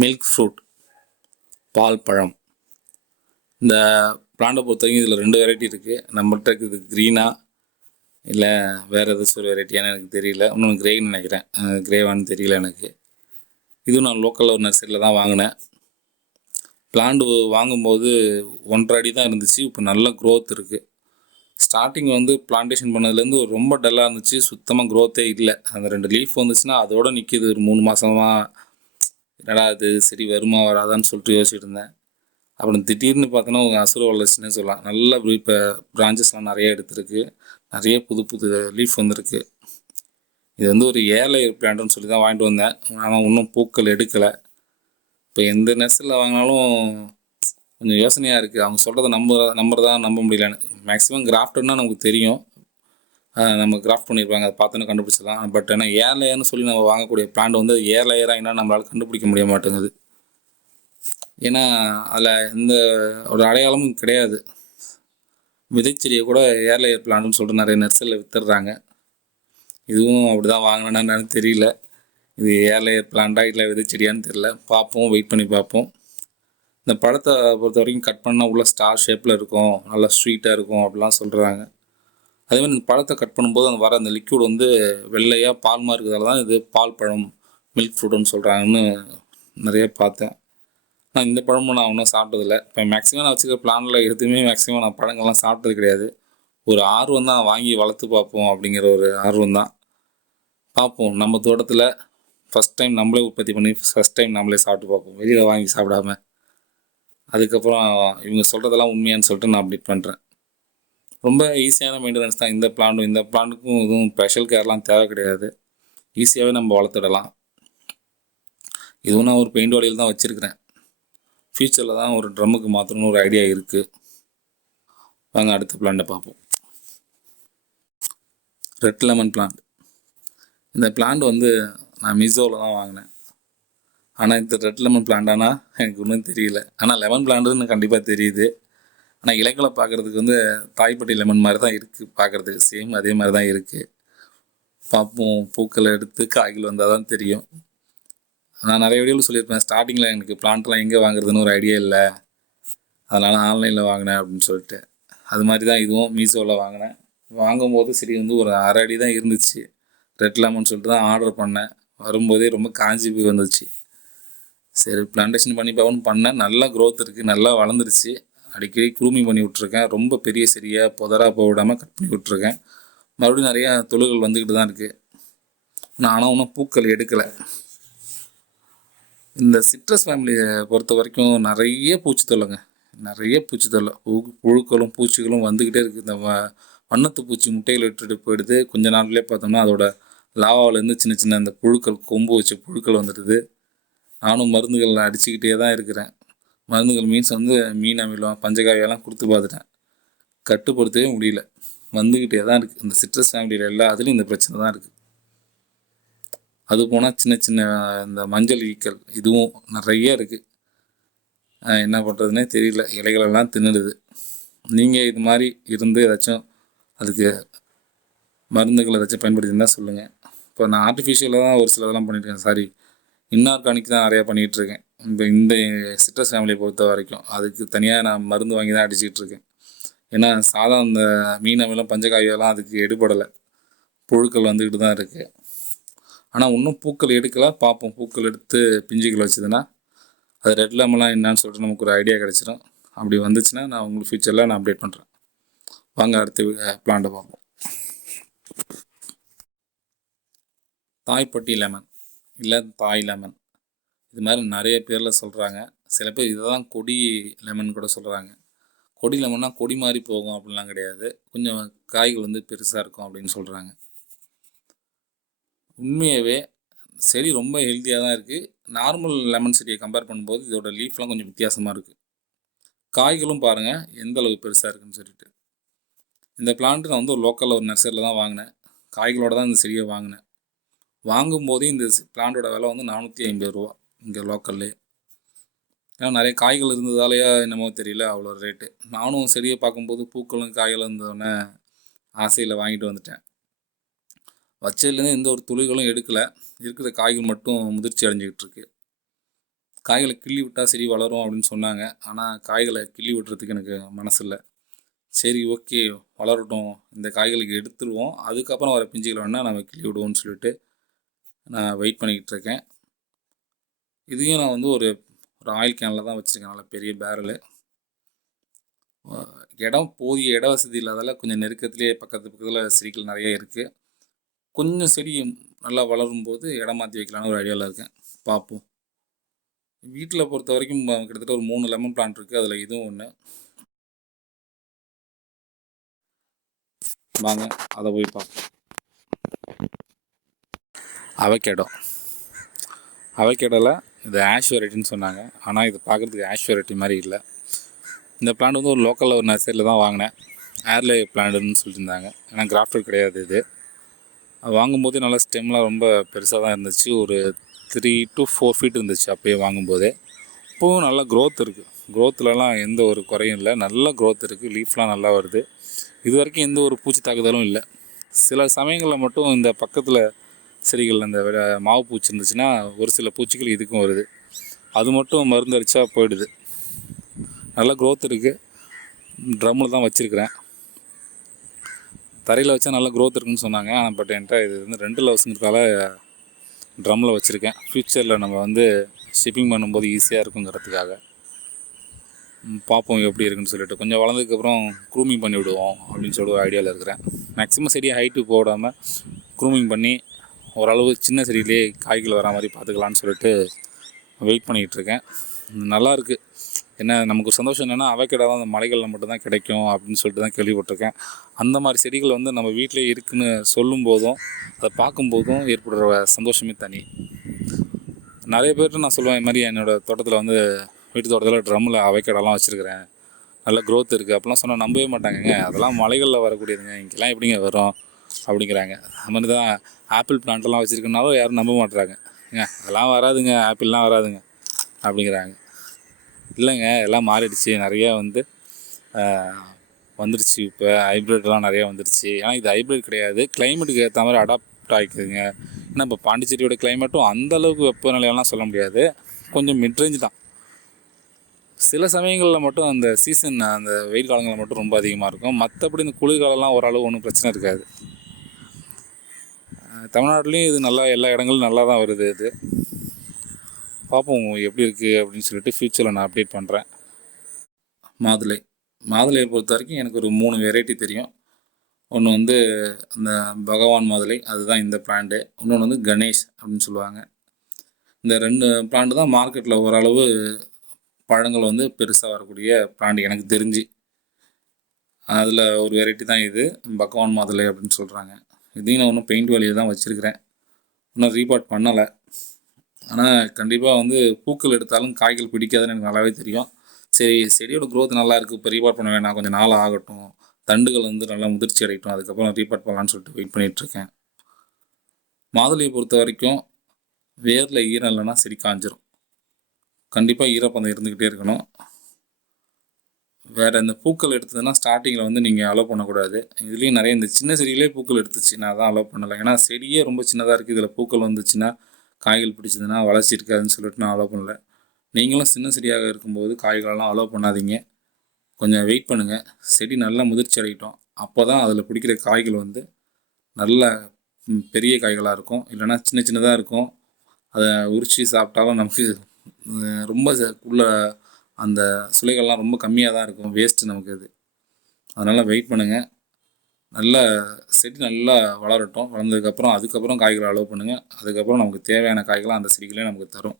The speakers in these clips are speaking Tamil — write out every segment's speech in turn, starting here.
மில்க் ஃப்ரூட், பால் பழம். இந்த பிளான்ட்டை பொறுத்த வரைக்கும் இதில் 2 வெரைட்டி இருக்குது. நம்மள்ட்ட இருக்குது க்ரீனா இல்லை வேறு ஏதாச்சும் ஒரு வெரைட்டியானு எனக்கு தெரியல. இன்னொன்று கிரேன்னு நினைக்கிறேன், கிரேவான்னு தெரியல எனக்கு. இதுவும் நான் லோக்கலில் ஒரு நர்சரியில் தான் வாங்கினேன். பிளான்ட் வாங்கும்போது 1.5 அடி தான் இருந்துச்சு. இப்போ நல்ல க்ரோத் இருக்குது. ஸ்டார்டிங் பிளான்டேஷன் பண்ணதுலேருந்து ரொம்ப டல்லாக இருந்துச்சு. சுத்தமாக க்ரோத்தே இல்லை. அந்த 2 லீஃப் வந்துச்சுன்னா அதோடு நிற்கிது. ஒரு 3 மாதமாக என்னடா இது செடி வருமா வராதான்னு சொல்லிட்டு யோசிச்சுட்டு இருந்தேன். அப்புறம் திடீர்னு பார்த்தோன்னா அசுர வளர்ச்சின்னே சொல்லலாம். நல்லா இப்போ பிரான்ச்சஸ்லாம் நிறைய எடுத்திருக்கு. நிறைய புது புது லீஃப் வந்திருக்கு. இது ஒரு ஏர்லை பிளான்ட்னு சொல்லி தான் வாங்கிட்டு வந்தேன். ஆனால் இன்னும் பூக்கள் எடுக்கலை. இப்போ எந்த நர்சரியில் வாங்கினாலும் கொஞ்சம் யோசனையாக இருக்குது. அவங்க சொல்கிறத நம்புறதா நம்ப முடியலன்னு. மேக்ஸிமம் கிராஃப்ட்னா நமக்கு தெரியும், நம்ம கிராஃப்ட் பண்ணியிருப்பாங்க, அதை பார்த்தோன்னு கண்டுபிடிச்சிடலாம். பட் ஆனால் ஏர் லேயர்னு சொல்லி நம்ம வாங்கக்கூடிய பிளான்ட் ஏர் லேயராக என்ன நம்மளால் கண்டுபிடிக்க முடிய மாட்டேங்குது. ஏன்னா அதில் எந்த ஒரு அடையாளமும் கிடையாது. விதைச்செடியை கூட ஏர் லேயர் பிளான்ட்னு சொல்லிட்டு நிறைய நர்சரியில் வித்துடுறாங்க. இதுவும் அப்படி தான் வாங்கினேன்னு என்னன்னு தெரியல. இது ஏர் லேயர் பிளான்ட்டா இல்லை விதைச்செடியான்னு தெரியல. பார்ப்போம், வெயிட் பண்ணி பார்ப்போம். இந்த பழத்தை பொறுத்த வரைக்கும் கட் பண்ணால் உள்ள ஸ்டார் ஷேப்பில் இருக்கும், நல்லா ஸ்வீட்டாக இருக்கும் அப்படிலாம் சொல்கிறாங்க. அதேமாதிரி இந்த பழத்தை கட் பண்ணும்போது அந்த வர அந்த லிக்யூட் வெள்ளையாக பால் இருக்கிறதால தான் இது பால் பழம், மில்க் ஃப்ரூட்டுன்னு சொல்கிறாங்கன்னு நிறைய பார்த்தேன். ஆனால் இந்த பழமும் நான் ஒன்றும் சாப்பிட்டதில்லை. இப்போ மேக்ஸிமம் நான் வச்சுக்கிற பிளானில் எதுவுமே மேக்ஸிமம் நான் பழங்கள்லாம் சாப்பிட்டது கிடையாது. ஒரு ஆர்வம் தான், வாங்கி வளர்த்து பார்ப்போம் அப்படிங்கிற ஒரு ஆர்வம் தான். பார்ப்போம், நம்ம தோட்டத்தில் ஃபஸ்ட் டைம் நம்மளே உற்பத்தி பண்ணி ஃபஸ்ட் டைம் நம்மளே சாப்பிட்டு பார்ப்போம், வெளியில் வாங்கி சாப்பிடாம. அதுக்கப்புறம் இவங்க சொல்கிறதெல்லாம் உண்மையான்னு சொல்லிட்டு நான் அப்டேட் பண்ணுறேன். ரொம்ப ஈஸியான மெயின்டெனன்ஸ் தான் இந்த பிளான்ட்டும். இந்த பிளான்ட்டுக்கும் எதுவும் ஸ்பெஷல் கேர்லாம் தேவை கிடையாது. ஈஸியாகவே நம்ம வளர்த்துடலாம். இதுவும் நான் ஒரு பெயிண்ட் வலையில் தான் வச்சுருக்கிறேன். ஃப்யூச்சரில் தான் ஒரு ட்ரம்முக்கு மாற்றணும்னு ஒரு ஐடியா இருக்குது. வாங்க அடுத்த பிளான்ட்டை பார்ப்போம். Red lemon plant. இந்த பிளான்ட் நான் மிசோவில் தான் வாங்கினேன். ஆனால் இந்த ரெட் லெமன் பிளான்ட்டானா எனக்கு ஒன்றும் தெரியல. ஆனால் லெமன் பிளான்ட்டுன்னு கண்டிப்பாக தெரியுது. ஆனால் இலைகளை பார்க்குறதுக்கு தாய்ப்பட்டி லெமன் மாதிரி தான் இருக்குது பார்க்குறதுக்கு. சேம் அதே மாதிரி தான் இருக்குது. பார்ப்போம், பூக்களை எடுத்து காய்கள் வந்தால் தான் தெரியும். நான் நிறைய வீடியோவில் சொல்லியிருப்பேன், ஸ்டார்டிங்கில் எனக்கு பிளான்ட்லாம் எங்கே வாங்குறதுன்னு ஒரு ஐடியா இல்லை, அதனால் ஆன்லைனில் வாங்கினேன் அப்படின்னு சொல்லிட்டு. அது மாதிரி தான் இதுவும் மீஷோவில் வாங்கினேன். வாங்கும்போது சரி ஒரு 1/2 அடி தான் இருந்துச்சு. ரெட் லெமன் சொல்லிட்டு தான் ஆர்டர் பண்ணேன். வரும்போதே ரொம்ப காஞ்சி போய் வந்துச்சு. சரி பிளான்டேஷன் பண்ணி பார்க்கணும்னு பண்ணேன். நல்லா க்ரோத் இருக்குது, நல்லா வளர்ந்துருச்சு. அடிக்கடி க்ரூமிங் பண்ணி விட்ருக்கேன். ரொம்ப பெரிய செடியாக புதராக போக விடாமல் கட் பண்ணி விட்ருக்கேன். மறுபடியும் நிறையா தொழுகள் வந்துக்கிட்டு தான் இருக்குது. ஆனால் இன்னும் பூக்கள் எடுக்கலை. இந்த சிட்ரஸ் ஃபேமிலியை பொறுத்த வரைக்கும் நிறைய பூச்சி தொல்லைங்க, நிறைய பூச்சி தொல்லை. புழுக்களும் பூச்சிகளும் வந்துக்கிட்டே இருக்குது. இந்த வண்ணத்து பூச்சி முட்டைகள் விட்டுட்டு போயிடுது. கொஞ்ச நாள்லேயே பார்த்தோம்னா அதோட லாவாவிலேருந்து சின்ன சின்ன அந்த புழுக்கள், கொம்பு வச்ச புழுக்கள் வந்துடுது. நானும் மருந்துகள் அடிச்சுக்கிட்டே தான் இருக்கிறேன். மருந்துகள் மீன்ஸ் மீன் அமிலம், பஞ்சகாவியெல்லாம் கொடுத்து பார்த்துட்டேன், கட்டுப்படுத்தவே முடியல. வந்துக்கிட்டே தான் இருக்குது. இந்த சிட்ரஸ் ஃபேமிலியில் எல்லாத்துலேயும் இந்த பிரச்சனை தான் இருக்குது. அது போனால் சின்ன சின்ன இந்த மஞ்சள் ஈக்கள் இதுவும் நிறைய இருக்குது. என்ன பண்ணுறதுனே தெரியல. இலைகளெல்லாம் தின்னுடுது. நீங்கள் இது மாதிரி ஏதாச்சும் அதுக்கு மருந்துகள் ஏதாச்சும் பயன்படுத்தியிருந்தால் சொல்லுங்கள். இப்போ நான் ஆர்டிஃபிஷியலாக தான் ஒரு சிலதெல்லாம் பண்ணியிருக்கேன். சாரி, இன்ஆர்கானிக் தான் நிறையா பண்ணிகிட்ருக்கேன். இப்போ இந்த சிட்ரஸ் ஃபேமிலியை பொறுத்த வரைக்கும் அதுக்கு தனியாக நான் மருந்து வாங்கி தான் அடிச்சுக்கிட்டு இருக்கேன். ஏன்னா சாதம் இந்த மீன் அமிலம், பஞ்சகாவியெல்லாம் அதுக்கு எடுபடலை. புழுக்கள் வந்துக்கிட்டு தான் இருக்குது. ஆனால் இன்னும் பூக்கள் எடுக்கலை. பார்ப்போம், பூக்கள் எடுத்து பிஞ்சுகள் வச்சதுன்னா அது ரெட் லெமன்லாம் என்னான்னு சொல்லிட்டு நமக்கு ஒரு ஐடியா கிடச்சிடும். அப்படி வந்துச்சுன்னா நான் உங்களுக்கு ஃப்யூச்சரில் நான் அப்டேட் பண்ணுறேன். வாங்க அடுத்த பிளான்ட்டை பார்ப்போம். தாய்ப்பட்டி லெமன் இல்லை தாய் லெமன், இது மாதிரி நிறைய பேரில் சொல்கிறாங்க. சில பேர் இதை தான் கொடி லெமன் கூட சொல்கிறாங்க. கொடி லெமன்னா கொடி மாதிரி போகும் அப்படிலாம் கிடையாது. கொஞ்சம் காய்கள் பெருசாக இருக்கும் அப்படின்னு சொல்கிறாங்க. உண்மையாகவே செடி ரொம்ப ஹெல்த்தியாக தான் இருக்குது. நார்மல் லெமன் செடியை கம்பேர் பண்ணும்போது இதோட லீஃப்லாம் கொஞ்சம் வித்தியாசமாக இருக்குது. காய்களும் பாருங்கள் எந்த அளவுக்கு பெருசாக இருக்குதுன்னு சொல்லிட்டு. இந்த பிளான்ட் நான் ஒரு லோக்கலில் ஒரு நர்சரியில் தான் வாங்கினேன். காய்களோடு தான் இந்த செடியை வாங்கினேன். வாங்கும்போதே இந்த பிளான்ட்டோட விலை 450 ரூபா இங்கே லோக்கல்லே. ஏன்னா நிறைய காய்கள் இருந்ததாலேயா என்னமோ தெரியல அவ்வளோ ரேட்டு. நானும் செடியை பார்க்கும்போது பூக்களும் காய்களும் இருந்தோடனே ஆசையில் வாங்கிட்டு வந்துட்டேன். வச்சதுலேருந்து எந்த ஒரு துளிகளும் எடுக்கலை. இருக்கிற காய்கள் மட்டும் முதிர்ச்சி அடைஞ்சிக்கிட்டு இருக்கு. காய்களை கிள்ளி விட்டால் செடி வளரும் அப்படின்னு சொன்னாங்க. ஆனால் காய்களை கிள்ளி விட்டுறதுக்கு எனக்கு மனசு இல்லை. சரி ஓகே, வளரட்டும், இந்த காய்களுக்கு எடுத்துருவோம், அதுக்கப்புறம் வர பிஞ்சுகளை வேணால் நம்ம கிள்ளி விடுவோம்னு சொல்லிட்டு நான் வெயிட் பண்ணிக்கிட்டு இருக்கேன். இதையும் நான் வந்து ஒரு ஆயில் கேனில் தான் வச்சுருக்கேன், நல்ல பெரிய பேரலு. போதிய இட வசதி இல்லாதால கொஞ்சம் நெருக்கத்திலே பக்கத்தில் செடிகள் நிறைய இருக்குது. கொஞ்சம் செடி நல்லா வளரும்போது இடம் மாற்றி வைக்கலான்னு ஒரு ஐடியாவில் இருக்கேன். பார்ப்போம். வீட்டில் பொறுத்த வரைக்கும் கிட்டத்தட்ட ஒரு 3 லெமன் பிளான்ட் இருக்குது. அதில் இதுவும் ஒன்று. வாங்க அதை போய் பார்ப்போம். அவகேடோவில் இது ஆஷ் வெரைட்டின்னு சொன்னாங்க. ஆனால் இது பார்க்குறதுக்கு ஆஷ் வெரைட்டி மாதிரி இல்லை. இந்த பிளான்ட் வந்து ஒரு லோக்கலில் ஒரு நர்சரியில் தான் வாங்கினேன். ஏர்லே பிளான்ட்டுன்னு சொல்லியிருந்தாங்க. ஏன்னா கிராஃப்டட் கிடையாது இது. அது வாங்கும்போதே நல்லா ஸ்டெம்லாம் ரொம்ப பெருசாக தான் இருந்துச்சு. ஒரு 3 to 4 ஃபீட் இருந்துச்சு அப்போயே வாங்கும்போதே. இப்போவும் நல்லா க்ரோத் இருக்குது. க்ரோத்துலலாம் எந்த ஒரு குறையும் இல்லை, நல்ல க்ரோத் இருக்குது. லீஃப்லாம் நல்லா வருது. இது வரைக்கும் எந்த ஒரு பூச்சி தாக்குதலும் இல்லை. சில சமயங்களில் மட்டும் இந்த பக்கத்தில் செடிகள் அந்த மாவு பூச்சி இருந்துச்சுன்னா ஒரு சில பூச்சிகள் இதுக்கும் வருது. அது மட்டும் மருந்து அடித்தா போயிடுது. நல்லா க்ரோத் இருக்குது. ட்ரம்மில் தான் வச்சுருக்கிறேன். தரையில் வச்சா நல்லா க்ரோத் இருக்குன்னு சொன்னாங்க. ஆனால் பட் என்கிட்ட இது வந்து 2 லவ்ஸுங்கிறதால ட்ரம்மில் வச்சுருக்கேன். ஃப்யூச்சரில் நம்ம வந்து ஷிப்பிங் பண்ணும்போது ஈஸியாக இருக்குங்கிறதுக்காக. பார்ப்போம் எப்படி இருக்குன்னு சொல்லிட்டு. கொஞ்சம் வளர்ந்ததுக்கப்புறம் க்ரூமிங் பண்ணி விடுவோம் அப்படின்னு சொல்லி ஒரு ஐடியாவில் இருக்கிறேன். மேக்ஸிமம் செடியை ஹைட்டு போடாமல் க்ரூமிங் பண்ணி ஓரளவு சின்ன செடியிலே காய்கள் வரா மாதிரி பார்த்துக்கலான்னு சொல்லிட்டு வெயிட் பண்ணிகிட்ருக்கேன். நல்லாயிருக்கு. என்ன நமக்கு சந்தோஷம் என்னென்னா அவகேடோ அந்த மலைகளில் மட்டும்தான் கிடைக்கும் அப்படின்னு சொல்லிட்டு தான் கேள்விப்பட்டிருக்கேன். அந்த மாதிரி செடிகள் வந்து நம்ம வீட்டிலே இருக்குதுன்னு சொல்லும்போதும் அதை பார்க்கும்போதும் ஏற்படுற சந்தோஷமே தனி. நிறைய பேர்கிட்ட நான் சொல்லுவேன், இது மாதிரி என்னோடய தோட்டத்தில் வந்து வீட்டு தோட்டத்தில் ட்ரம்மில் அவகேடோலாம் வச்சுருக்கிறேன், நல்ல க்ரோத் இருக்குது அப்படிலாம் சொன்னால் நம்பவே மாட்டாங்கங்க. அதெல்லாம் மலைகளில் வரக்கூடியதுங்க, இங்கெல்லாம் எப்படிங்க வரும் அப்படிங்கிறாங்க. அது மாதிரி தான் ஆப்பிள் பிளான்ட்லாம் வச்சுருக்கனாலும் யாரும் நம்ப மாட்டுறாங்க. அதெல்லாம் வராதுங்க, ஆப்பிள்லாம் வராதுங்க அப்படிங்கிறாங்க. இல்லைங்க, எல்லாம் மாறிடுச்சு. நிறையா வந்து வந்துடுச்சு. இப்போ ஹைப்ரிட்லாம் நிறையா வந்துடுச்சு. ஏன்னா இது ஹைப்ரிட் கிடையாது, கிளைமேட்டுக்கு ஏற்ற மாதிரி அடாப்ட் ஆகிக்குதுங்க. ஏன்னா இப்போ பாண்டிச்சேரியோட கிளைமேட்டும் அந்தளவுக்கு வெப்பநிலையெல்லாம் சொல்ல முடியாது, கொஞ்சம் மிட்ரேஞ்சு தான். சில சமயங்களில் மட்டும் அந்த சீசன் அந்த வெயில் காலங்களில் மட்டும் ரொம்ப அதிகமாக இருக்கும். மற்றபடி இந்த குளிர்காலம்லாம் ஓரளவு ஒன்றும் பிரச்சனை இருக்காது. தமிழ்நாட்டிலையும் இது நல்லா எல்லா இடங்களும் நல்லா தான் வருது. இது பார்ப்போம் எப்படி இருக்குது அப்படின்னு சொல்லிட்டு ஃப்யூச்சரில் நான் அப்டேட் பண்ணுறேன். மாதுளையை பொறுத்த வரைக்கும் எனக்கு ஒரு 3 வெரைட்டி தெரியும். ஒன்று வந்து அந்த பகவான் மாதுளை, அதுதான் இந்த பிளான்ட்டு. இன்னொன்று வந்து கணேஷ் அப்படின்னு சொல்லுவாங்க. இந்த 2 பிளான்ட்டு தான் மார்க்கெட்டில் ஓரளவு பழங்கள் வந்து பெருசாக வரக்கூடிய பிளான்ட் எனக்கு தெரிஞ்சு. அதில் ஒரு வெரைட்டி தான் இது பகவான் மாதுளை அப்படின்னு சொல்கிறாங்க. இதையும் நான் இன்னும் பெயிண்ட் வேலையை தான் வச்சுருக்கிறேன், இன்னும் ரீபாட் பண்ணலை. ஆனால் கண்டிப்பாக வந்து பூக்கள் எடுத்தாலும் காய்கள் பிடிக்காதுன்னு எனக்கு நல்லாவே தெரியும். சரி, செடியோட க்ரோத் நல்லா இருக்குது, இப்போ ரீபாட் பண்ண வேணாம், கொஞ்சம் நாள் ஆகட்டும், தண்டுகள் வந்து நல்லா முதிர்ச்சி அடையட்டும், அதுக்கப்புறம் ரீபாட் பண்ணலான்னு சொல்லிட்டு வெயிட் பண்ணிகிட்ருக்கேன். மாதுளையை பொறுத்த வரைக்கும் வேரில் ஈரம் இல்லைன்னா செடி காஞ்சிரும். கண்டிப்பாக ஈரப்பதம் இருந்துக்கிட்டே இருக்கணும். வேறு இந்த பூக்கள் எடுத்ததுன்னா ஸ்டார்டிங்கில் வந்து நீங்கள் அலோவ் பண்ணக்கூடாது. இதுலேயும் நிறைய இந்த சின்ன செடியிலே பூக்கள் எடுத்துச்சு, நான் தான் அலோவ் பண்ணலை. ஏன்னா செடியே ரொம்ப சின்னதாக இருக்குது, இதில் பூக்கள் வந்துச்சுன்னா காய்கள் பிடிச்சதுன்னா வளர்ச்சி இருக்காதுன்னு சொல்லிட்டு நான் அலோவ் பண்ணல. நீங்களும் சின்ன செடியாக இருக்கும்போது காய்களெல்லாம் அலோவ் பண்ணாதீங்க. கொஞ்சம் வெயிட் பண்ணுங்கள், செடி நல்லா முதிர்ச்சி அடையட்டும். அப்போ தான் அதில் பிடிக்கிற காய்கள் வந்து நல்ல பெரிய காய்களாக இருக்கும். இல்லைன்னா சின்ன சின்னதாக இருக்கும், அதை உரித்து சாப்பிட்டாலும் நமக்கு ரொம்ப உள்ள அந்த சுளைகள்லாம் ரொம்ப கம்மியாக தான் இருக்கும், வேஸ்ட்டு நமக்கு அது. அதனால் வெயிட் பண்ணுங்கள், நல்ல செடி நல்லா வளரட்டும். வளர்ந்ததுக்கப்புறம் அதுக்கப்புறம் காய்களை அலோவ் பண்ணுங்கள். அதுக்கப்புறம் நமக்கு தேவையான காய்களை அந்த செடிகளே நமக்கு தரும்.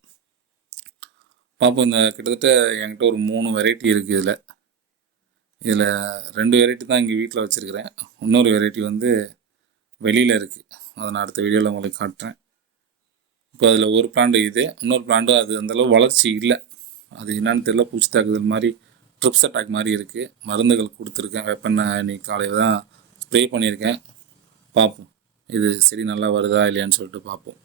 பார்ப்போம். இந்த கிட்டத்தட்ட என்கிட்ட ஒரு 3 வெரைட்டி இருக்குது. இதில் 2 வெரைட்டி தான் இங்கே வீட்டில் வச்சுருக்கிறேன். இன்னொரு வெரைட்டி வந்து வெளியில் இருக்குது, அதை நான் அடுத்த வீடியோவில் உங்களுக்கு காட்டுறேன். இப்போ அதில் ஒரு பிளான்ட் இது, இன்னொரு பிளான்ட்டு அது அந்தளவு வளர்ச்சி இல்லை. அது என்னன்னு தெரியல, பூச்சி தாக்குதல் மாதிரி ட்ரிப்ஸ் அட்டாக் மாதிரி இருக்குது. மருந்துகள் கொடுத்துருக்கேன், வெப்பெண்ணெய் இன்னைக்கு காலையில் தான் ஸ்ப்ரே பண்ணியிருக்கேன். பார்ப்போம் இது செடி நல்லா வருதா இல்லையான்னு சொல்லிட்டு பார்ப்போம்.